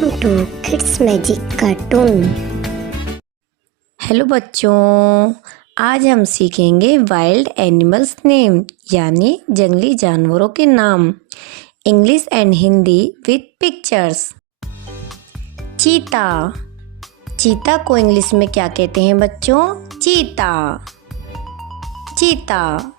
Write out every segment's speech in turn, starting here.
Welcome to kids magic cartoon. Hello बच्चों, आज हम सीखेंगे वाइल्ड एनिमल्स नेम यानी जंगली जानवरों के नाम, English and Hindi with pictures. चीता। चीता को इंग्लिश में क्या कहते हैं बच्चों? चीता। चीता।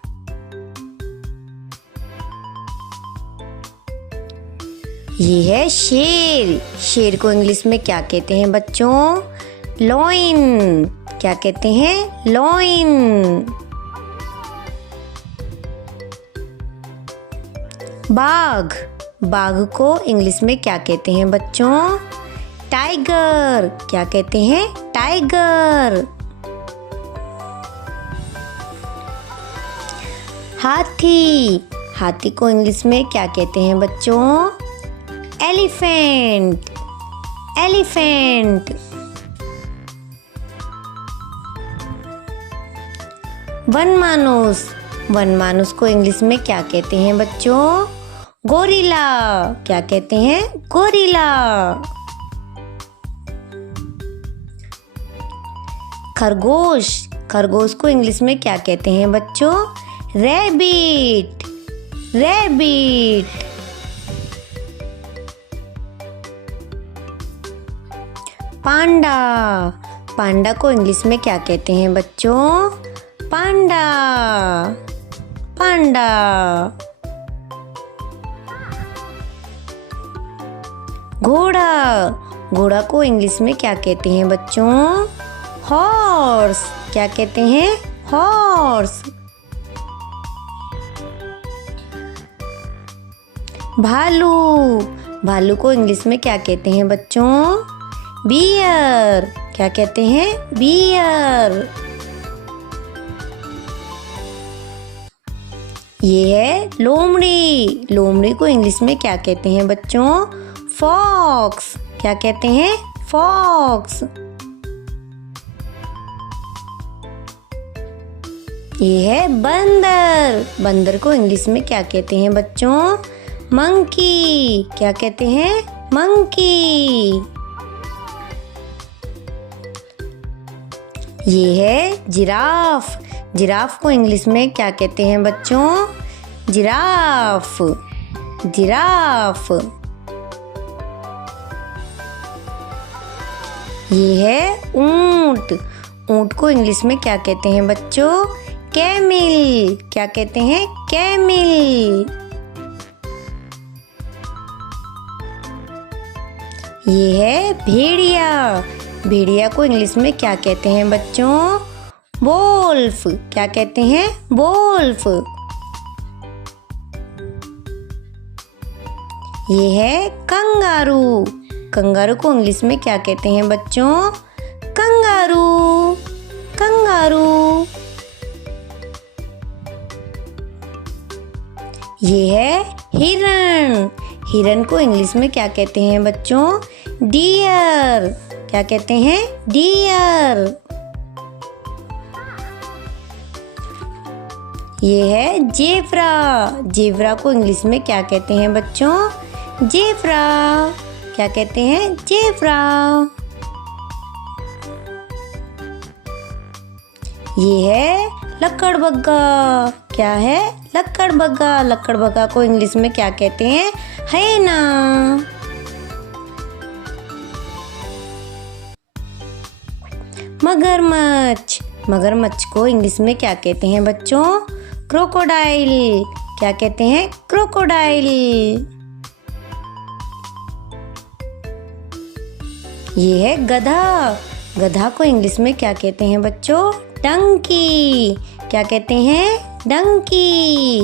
ये है शेर। शेर को इंग्लिश में क्या कहते हैं बच्चों? लॉइन। क्या कहते हैं? लॉइन। बाघ। बाघ को इंग्लिश में क्या कहते हैं बच्चों? टाइगर। क्या कहते हैं? टाइगर। हाथी। हाथी को इंग्लिश में क्या कहते हैं बच्चों? एलिफेंट। एलिफेंट। वनमानुष। वनमानुष को इंग्लिश में क्या कहते हैं बच्चों? गोरिल्ला। क्या कहते हैं? गोरिल्ला। खरगोश। खरगोश को इंग्लिश में क्या कहते हैं बच्चों? रैबिट। रैबिट। पांडा। पांडा को इंग्लिश में क्या कहते हैं बच्चों? पांडा। पांडा। घोड़ा। घोड़ा को इंग्लिश में क्या कहते हैं बच्चों? हॉर्स। क्या कहते हैं? हॉर्स। भालू। भालू को इंग्लिश में क्या कहते हैं बच्चों? बियर। क्या कहते हैं? बियर। ये है लोमड़ी। लोमड़ी को इंग्लिश में क्या कहते हैं बच्चों? फॉक्स। क्या कहते हैं? फॉक्स। ये है बंदर। बंदर को इंग्लिश में क्या कहते हैं बच्चों? मंकी। क्या कहते हैं? मंकी। ये है जिराफ। जिराफ को इंग्लिश में क्या कहते हैं बच्चों? जिराफ। जिराफ। ये है ऊंट। ऊंट को इंग्लिश में क्या कहते हैं बच्चों? कैमिल। क्या कहते हैं? कैमिल। ये है भेड़िया। भेड़िया को इंग्लिश में क्या कहते हैं बच्चों? वोल्फ। क्या कहते हैं? वोल्फ। ये है कंगारू। कंगारू को इंग्लिश में क्या कहते हैं बच्चों? कंगारू। कंगारू। ये है हिरण। हिरण को इंग्लिश में क्या कहते हैं बच्चों? डियर। क्या कहते हैं? डियर। ये है जेब्रा। जेब्रा को इंग्लिश में क्या कहते हैं बच्चों? जेब्रा। क्या कहते हैं? जेब्रा। ये है लकड़बग्गा। क्या है? लकड़बग्गा। लकड़बग्गा को इंग्लिश में क्या कहते हैं? हैना। मगरमच्छ। मगरमच्छ को इंग्लिश में क्या कहते हैं बच्चों? क्रोकोडाइल। क्या कहते हैं? क्रोकोडाइल। ये है गधा। गधा को इंग्लिश में क्या कहते हैं बच्चों? डंकी। क्या कहते हैं? डंकी।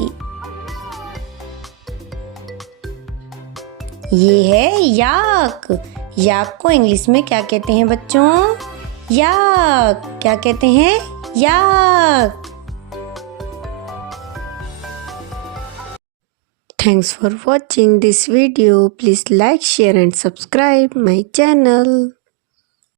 ये है याक। याक को इंग्लिश में क्या कहते हैं बच्चों? याक। क्या कहते हैं? याक। Thanks for watching this video. Please like, share and subscribe my channel.